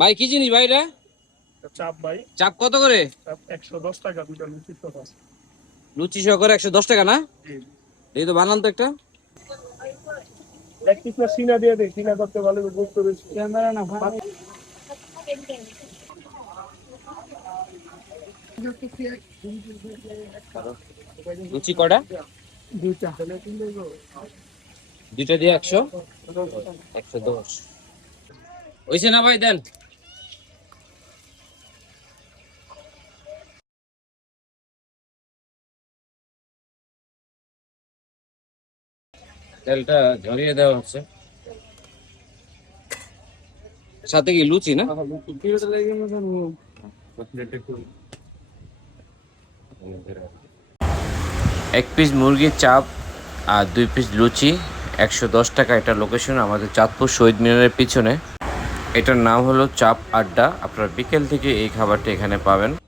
ভাই কি জিনিস ভাই এটা? চাপ ভাই। চাপ কত করে? চাপ 110 টাকা দুটো লুচি তো আছে। লুচি সহ করে 110 টাকা না? জি। এই তো বানান তো একটা। এক পিস না সিনা দিয়ে দেই, সিনা করতে ভালো গুরুত্ব বেশি। ক্যামেরা না ভাই। লুচি কটা? দুইটা। দুইটা দিয়ে 100, 110 হইছে না ভাই? দেন। তেলটা ঝরিয়ে দেওয়া হচ্ছে, সাথে কি লুচি না? এক পিস মুরগির চাপ আর 2 পিস লুচি, 110 টাকা। এটা লোকেশন আমাদের চাঁদপুর শহীদ মিনারের পিছনে। এটার নাম হলো চাপ আড্ডা। আপনারা বিকেল থেকে এই খাবারটা এখানে পাবেন।